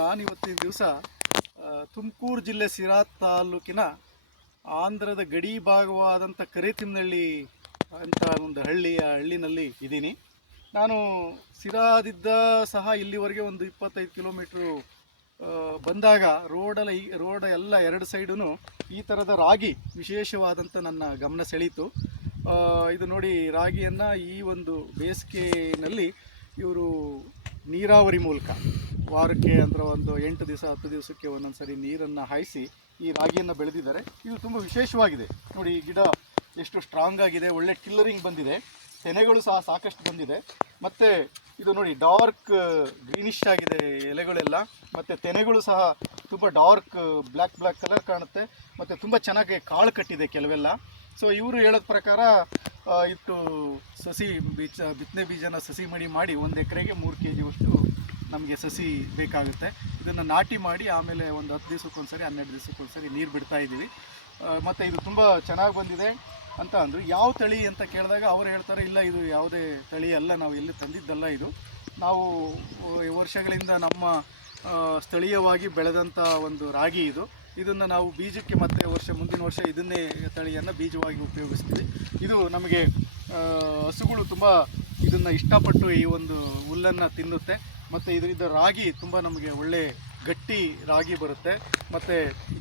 ನಾನು ಇವತ್ತಿನ ದಿವಸ ತುಮಕೂರು ಜಿಲ್ಲೆ ಸಿರಾ ತಾಲೂಕಿನ ಆಂಧ್ರದ ಗಡಿ ಭಾಗವಾದಂಥ ಕರೇತಿಮ್ನಹಳ್ಳಿ ಅಂತ ಒಂದು ಹಳ್ಳಿನಲ್ಲಿ ಇದ್ದೀನಿ. ನಾನು ಸಿರಾದಿದ್ದ ಸಹ ಇಲ್ಲಿವರೆಗೆ ಒಂದು 25 ಕಿಲೋಮೀಟ್ರು ಬಂದಾಗ ರೋಡ್ ಎಲ್ಲ ಎರಡು ಸೈಡೂ ಈ ಥರದ ರಾಗಿ ವಿಶೇಷವಾದಂಥ ನನ್ನ ಗಮನ ಸೆಳೀತು. ಇದು ನೋಡಿ, ರಾಗಿಯನ್ನು ಈ ಒಂದು ಬೇಸಿಗೆಯಲ್ಲಿ ಇವರು ನೀರಾವರಿ ಮೂಲಕ ವಾರಕ್ಕೆ ಅಂದರೆ ಒಂದು 8 ದಿವಸ 10 ದಿವಸಕ್ಕೆ ಒಂದೊಂದು ಸರಿ ನೀರನ್ನು ಹಾಯಿಸಿ ಈ ರಾಗಿಯನ್ನು ಬೆಳೆದಿದ್ದಾರೆ. ಇದು ತುಂಬ ವಿಶೇಷವಾಗಿದೆ. ನೋಡಿ, ಈ ಗಿಡ ಎಷ್ಟು ಸ್ಟ್ರಾಂಗ್ ಆಗಿದೆ, ಒಳ್ಳೆ ಟಿಲ್ಲರಿಂಗ್ ಬಂದಿದೆ, ತೆನೆಗಳು ಸಹ ಸಾಕಷ್ಟು ಬಂದಿದೆ. ಮತ್ತು ಇದು ನೋಡಿ, ಡಾರ್ಕ್ ಗ್ರೀನಿಶ್ ಆಗಿದೆ ಎಲೆಗಳೆಲ್ಲ, ಮತ್ತು ತೆನೆಗಳು ಸಹ ತುಂಬ ಡಾರ್ಕ್ ಬ್ಲ್ಯಾಕ್ ಕಲರ್ ಕಾಣುತ್ತೆ, ಮತ್ತು ತುಂಬ ಚೆನ್ನಾಗಿ ಕಾಳು ಕಟ್ಟಿದೆ ಕೆಲವೆಲ್ಲ. ಸೊ ಇವರು ಹೇಳೋದ ಪ್ರಕಾರ ಇಟ್ಟು ಬಿತ್ತನೆ ಬೀಜನ ಸಸಿ ಮಾಡಿ 1 ಎಕರೆಗೆ 3 kg ನಮಗೆ ಸಸಿ ಬೇಕಾಗುತ್ತೆ. ಇದನ್ನು ನಾಟಿ ಮಾಡಿ ಆಮೇಲೆ ಒಂದು 10 ದಿವಸಕ್ಕೊಂದ್ಸರಿ 12 ದಿವಸಕ್ಕೊಂದ್ಸರಿ ನೀರು ಬಿಡ್ತಾ ಇದ್ದೀವಿ. ಮತ್ತು ಇದು ತುಂಬ ಚೆನ್ನಾಗಿ ಬಂದಿದೆ ಅಂತ ಅಂದರು. ಯಾವ ತಳಿ ಅಂತ ಕೇಳಿದಾಗ ಅವರು ಹೇಳ್ತಾರೆ, ಇಲ್ಲ ಇದು ಯಾವುದೇ ತಳಿ ಅಲ್ಲ, ನಾವು ಎಲ್ಲಿ ತಂದಿದ್ದಲ್ಲ, ಇದು ನಾವು ವರ್ಷಗಳಿಂದ ನಮ್ಮ ಸ್ಥಳೀಯವಾಗಿ ಬೆಳೆದಂಥ ಒಂದು ರಾಗಿ ಇದು. ಇದನ್ನು ನಾವು ಬೀಜಕ್ಕೆ ಮತ್ತು ಮುಂದಿನ ವರ್ಷ ಇದನ್ನೇ ತಳಿಯನ್ನು ಬೀಜವಾಗಿ ಉಪಯೋಗಿಸ್ತೀವಿ. ಇದು ನಮಗೆ ಹಸುಗಳು ತುಂಬ ಇದನ್ನು ಇಷ್ಟಪಟ್ಟು ಈ ಒಂದು ಹುಲ್ಲನ್ನು ತಿನ್ನುತ್ತೆ. ಮತ್ತು ಇದರಿಂದ ರಾಗಿ ತುಂಬ ನಮಗೆ ಒಳ್ಳೆ ಗಟ್ಟಿ ರಾಗಿ ಬರುತ್ತೆ. ಮತ್ತು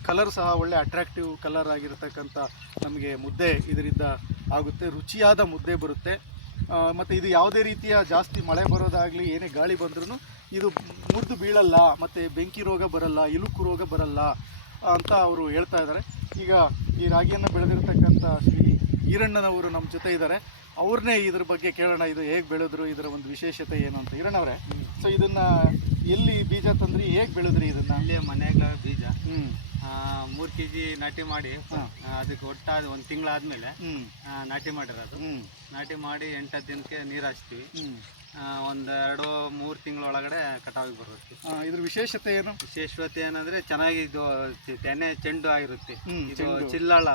ಕಲರ್ ಸಹ ಒಳ್ಳೆ ಅಟ್ರಾಕ್ಟಿವ್ ಕಲರ್ ಆಗಿರತಕ್ಕಂಥ ನಮಗೆ ಮುದ್ದೆ ಇದರಿಂದ ಆಗುತ್ತೆ, ರುಚಿಯಾದ ಮುದ್ದೆ ಬರುತ್ತೆ. ಮತ್ತು ಇದು ಯಾವುದೇ ರೀತಿಯ ಜಾಸ್ತಿ ಮಳೆ ಬರೋದಾಗಲಿ ಏನೇ ಗಾಳಿ ಬಂದ್ರೂ ಇದು ಮುರಿದು ಬೀಳಲ್ಲ, ಮತ್ತು ಬೆಂಕಿ ರೋಗ ಬರಲ್ಲ, ಇಲುಕು ರೋಗ ಬರಲ್ಲ ಅಂತ ಅವರು ಹೇಳ್ತಾ ಇದ್ದಾರೆ. ಈಗ ಈ ರಾಗಿಯನ್ನು ಬೆಳೆದಿರ್ತಕ್ಕಂಥ ಶ್ರೀ ಈರಣ್ಣನವರು ನಮ್ಮ ಜೊತೆ ಇದ್ದಾರೆ. ಅವ್ರನ್ನೇ ಇದ್ರ ಬಗ್ಗೆ ಕೇಳೋಣ, ಇದು ಹೇಗೆ ಬೆಳೆದ್ರು, ಇದರ ಒಂದು ವಿಶೇಷತೆ ಏನು ಅಂತ. ಈರಣ್ಣವರೇ, ಸೊ ಇದನ್ನು ಎಲ್ಲಿ ಬೀಜ ತಂದ್ರಿ, ಹೇಗೆ ಬೆಳೆದ್ರಿ ಇದನ್ನು? ಅಲ್ಲಿ ಮನೆಯಾಗ ಬೀಜ 3 kg ನಾಟಿ ಮಾಡಿ ಅದಕ್ಕೆ ಒಟ್ಟಾದ 1 ತಿಂಗಳಾದ್ಮೇಲೆ ನಾಟಿ ಮಾಡಿರೋದು. ನಾಟಿ ಮಾಡಿ 8 ದಿನಕ್ಕೆ ನೀರು ಹಾಚ್ತೀವಿ. 1-2-3 ತಿಂಗಳೊಳಗಡೆ ಕಟಾವಿಗೆ ಬರುತ್ತೆ. ಇದ್ರ ವಿಶೇಷತೆ ಏನು? ವಿಶೇಷತೆ ಏನಂದ್ರೆ ಚೆನ್ನಾಗಿ ಇದು ತೆನೆ ಚೆಂಡು ಆಗಿರುತ್ತೆ. ಇದು ಚಿಲ್ಲಲ್ಲ,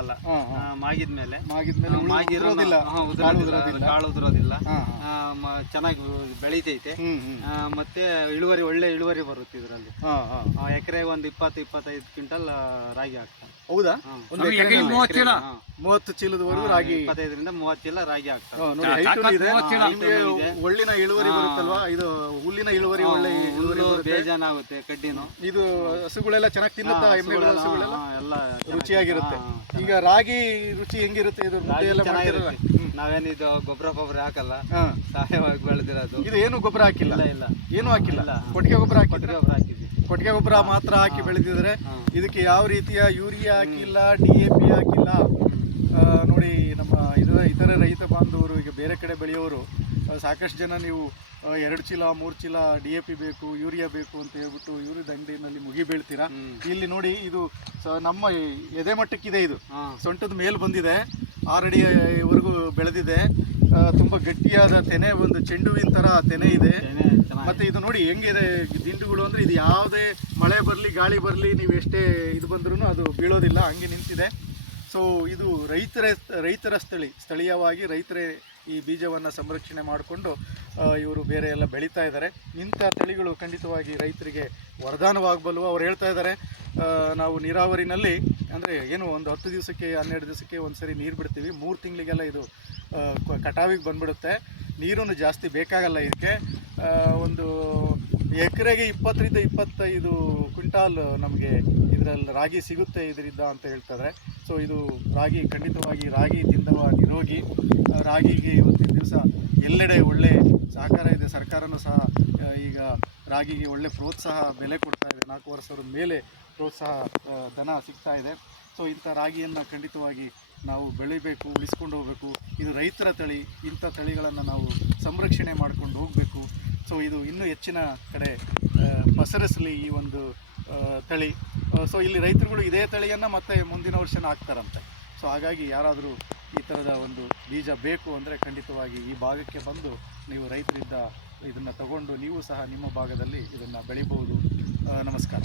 ಮಾಗಿದ್ಮೇಲೆ ಕಾಳು ಉದುರೋದಿಲ್ಲ, ಚೆನ್ನಾಗಿ ಬೆಳೀತೈತೆ. ಮತ್ತೆ ಒಳ್ಳೆ ಇಳುವರಿ ಬರುತ್ತೆ ಇದರಲ್ಲಿ. ಎಕರೆಗೆ ಒಂದು 20-25 ಕ್ವಿಂಟಲ್ ರಾಗಿ ಆಗ್ತದೆ. ಹೌದಾ? 30 ಚೀಲದವರೆಗೂ ರಾಗಿ, 25ರಿಂದ 30 ಚೀಲ ರಾಗಿ ಆಗ್ತದೆ. ಒಳ್ಳಿನ ಇಳುವರಿ ಬರುತ್ತಲ್ವಾ? ಇದು ಹುಲ್ಲಿನ ಇಳುವರಿ ಒಳ್ಳೆ ಬೇಜಾನಾಗುತ್ತೆ. ಕಡ್ಡಿನು ಇದು ಹಸುಗಳೆಲ್ಲ ಚೆನ್ನಾಗಿ ತಿನ್ನುತ್ತಾ, ಎಮ್ಮೆಗಳ ಹಸುಗಳೆಲ್ಲ ಎಲ್ಲ ರುಚಿಯಾಗಿರುತ್ತೆ. ಈಗ ರಾಗಿ ರುಚಿ ಹೆಂಗಿರುತ್ತೆ? ಇದು ಮುದ್ದೆ ಎಲ್ಲ ಚೆನ್ನಾಗಿರುತ್ತೆ. ನಾವೇನಿದು ಗೊಬ್ಬರ ಹಾಕಲ್ಲ, ಸಾವಯವಾಗಿ ಬೆಳೆದಿರೋದು. ಇದು ಏನು ಗೊಬ್ಬರ ಹಾಕಿಲ್ಲ? ಇಲ್ಲ, ಏನು ಹಾಕಿಲ್ಲ. ಕೊಟ್ಟಿಗೆ ಗೊಬ್ಬರ ಹಾಕಿದ್ವಿ. ಕೊಟ್ಟಿಗೆ ಗೊಬ್ಬರ ಮಾತ್ರ ಹಾಕಿ ಬೆಳೆದಿದ್ರೆ. ಇದಕ್ಕೆ ಯಾವ ರೀತಿಯ ಯೂರಿಯಾ ಹಾಕಿಲ್ಲ, DAP ಹಾಕಿಲ್ಲ. ನೋಡಿ, ನಮ್ಮ ಇತರ ರೈತ ಬಾಂಧವರು ಈಗ ಬೇರೆ ಕಡೆ ಬೆಳೆಯೋರು ಸಾಕಷ್ಟು ಜನ ನೀವು 2 ಚೀಲ 3 ಚೀಲ DAP ಬೇಕು, ಯೂರಿಯಾ ಬೇಕು ಅಂತ ಹೇಳ್ಬಿಟ್ಟು ಯೂರಿಯಾದ ಅಂಗಡಿಯಲ್ಲಿ ಮುಗಿ ಬೀಳ್ತೀರಾ. ಇಲ್ಲಿ ನೋಡಿ, ಇದು ನಮ್ಮ ಎದೆ ಮಟ್ಟಕ್ಕಿದೆ. ಇದು ಸೊಂಟದ ಮೇಲೆ ಬಂದಿದೆ, 6 ಅಡಿವರೆಗೂ ಬೆಳೆದಿದೆ. ತುಂಬ ಗಟ್ಟಿಯಾದ ತೆನೆ, ಒಂದು ಚೆಂಡುವಿನ ಥರ ತೆನೆ ಇದೆ. ಮತ್ತು ಇದು ನೋಡಿ ಹೆಂಗಿದೆ ದಿಂಡುಗಳು ಅಂದರೆ, ಇದು ಯಾವುದೇ ಮಳೆ ಬರಲಿ ಗಾಳಿ ಬರಲಿ, ನೀವು ಎಷ್ಟೇ ಇದು ಬಂದ್ರೂ ಅದು ಬೀಳೋದಿಲ್ಲ, ಹಂಗೆ ನಿಂತಿದೆ. ಸೊ ಇದು ರೈತರ ಸ್ಥಳೀಯವಾಗಿ ರೈತರೇ ಈ ಬೀಜವನ್ನು ಸಂರಕ್ಷಣೆ ಮಾಡಿಕೊಂಡು ಇವರು ಬೇರೆ ಎಲ್ಲ ಬೆಳೀತಾ ಇದ್ದಾರೆ. ಇಂಥ ತಳಿಗಳು ಖಂಡಿತವಾಗಿ ರೈತರಿಗೆ ವರದಾನವಾಗಬಲ್ಲವು. ಅವ್ರು ಹೇಳ್ತಾ ಇದ್ದಾರೆ, ನಾವು ನೀರಾವರಿನಲ್ಲಿ ಅಂದರೆ ಏನು ಒಂದು 10 ದಿವಸಕ್ಕೆ 12 ದಿವಸಕ್ಕೆ ಒಂದು ಸರಿ ನೀರು ಬಿಡ್ತೀವಿ, 3 ತಿಂಗಳಿಗೆಲ್ಲ ಇದು ಕಟಾವಿಗೆ ಬಂದ್ಬಿಡುತ್ತೆ. ನೀರೂ ಜಾಸ್ತಿ ಬೇಕಾಗಲ್ಲ ಇದಕ್ಕೆ. ಒಂದು ಎಕರೆಗೆ 20-25 ಕ್ವಿಂಟಾಲ್ ನಮಗೆ ಇದರಲ್ಲಿ ರಾಗಿ ಸಿಗುತ್ತೆ ಇದರಿಂದ ಅಂತ ಹೇಳ್ತಾರೆ. ಸೊ ಇದು ರಾಗಿ ಖಂಡಿತವಾಗಿ ರಾಗಿ ತಿಂದವ ನಿರೋಗಿ. ರಾಗಿಗೆ ಇವತ್ತಿನ ದಿವಸ ಎಲ್ಲೆಡೆ ಒಳ್ಳೆ ಸಹಕಾರ ಇದೆ. ಸರ್ಕಾರನೂ ಸಹ ಈಗ ರಾಗಿಗೆ ಒಳ್ಳೆ ಪ್ರೋತ್ಸಾಹ ಬೆಲೆ ಕೊಡ್ತಾ ಇದೆ. 4,500 ಮೇಲೆ ಪ್ರೋತ್ಸಾಹ ಧನ ಸಿಗ್ತಾ ಇದೆ. ಸೊ ಇಂಥ ರಾಗಿಯನ್ನು ಖಂಡಿತವಾಗಿ ನಾವು ಬೆಳಿಬೇಕು, ಉಳಿಸ್ಕೊಂಡು ಹೋಗಬೇಕು. ಇದು ರೈತರ ತಳಿ. ಇಂಥ ತಳಿಗಳನ್ನು ನಾವು ಸಂರಕ್ಷಣೆ ಮಾಡ್ಕೊಂಡು ಹೋಗಬೇಕು. ಸೊ ಇದು ಇನ್ನೂ ಹೆಚ್ಚಿನ ಕಡೆ ಪಸರಿಸಲಿ ಈ ಒಂದು ತಳಿ. ಸೊ ಇಲ್ಲಿ ರೈತರುಗಳು ಇದೇ ತಳಿಯನ್ನು ಮತ್ತೆ ಮುಂದಿನ ವರ್ಷನ ಹಾಕ್ತಾರಂತೆ. ಸೊ ಹಾಗಾಗಿ ಯಾರಾದರೂ ಈ ಥರದ ಒಂದು ಬೀಜ ಬೇಕು ಅಂದರೆ ಖಂಡಿತವಾಗಿ ಈ ಭಾಗಕ್ಕೆ ಬಂದು ನೀವು ರೈತರಿಂದ ಇದನ್ನು ತಗೊಂಡು ನೀವು ಸಹ ನಿಮ್ಮ ಭಾಗದಲ್ಲಿ ಇದನ್ನು ಬೆಳಿಬೋದು. ನಮಸ್ಕಾರ.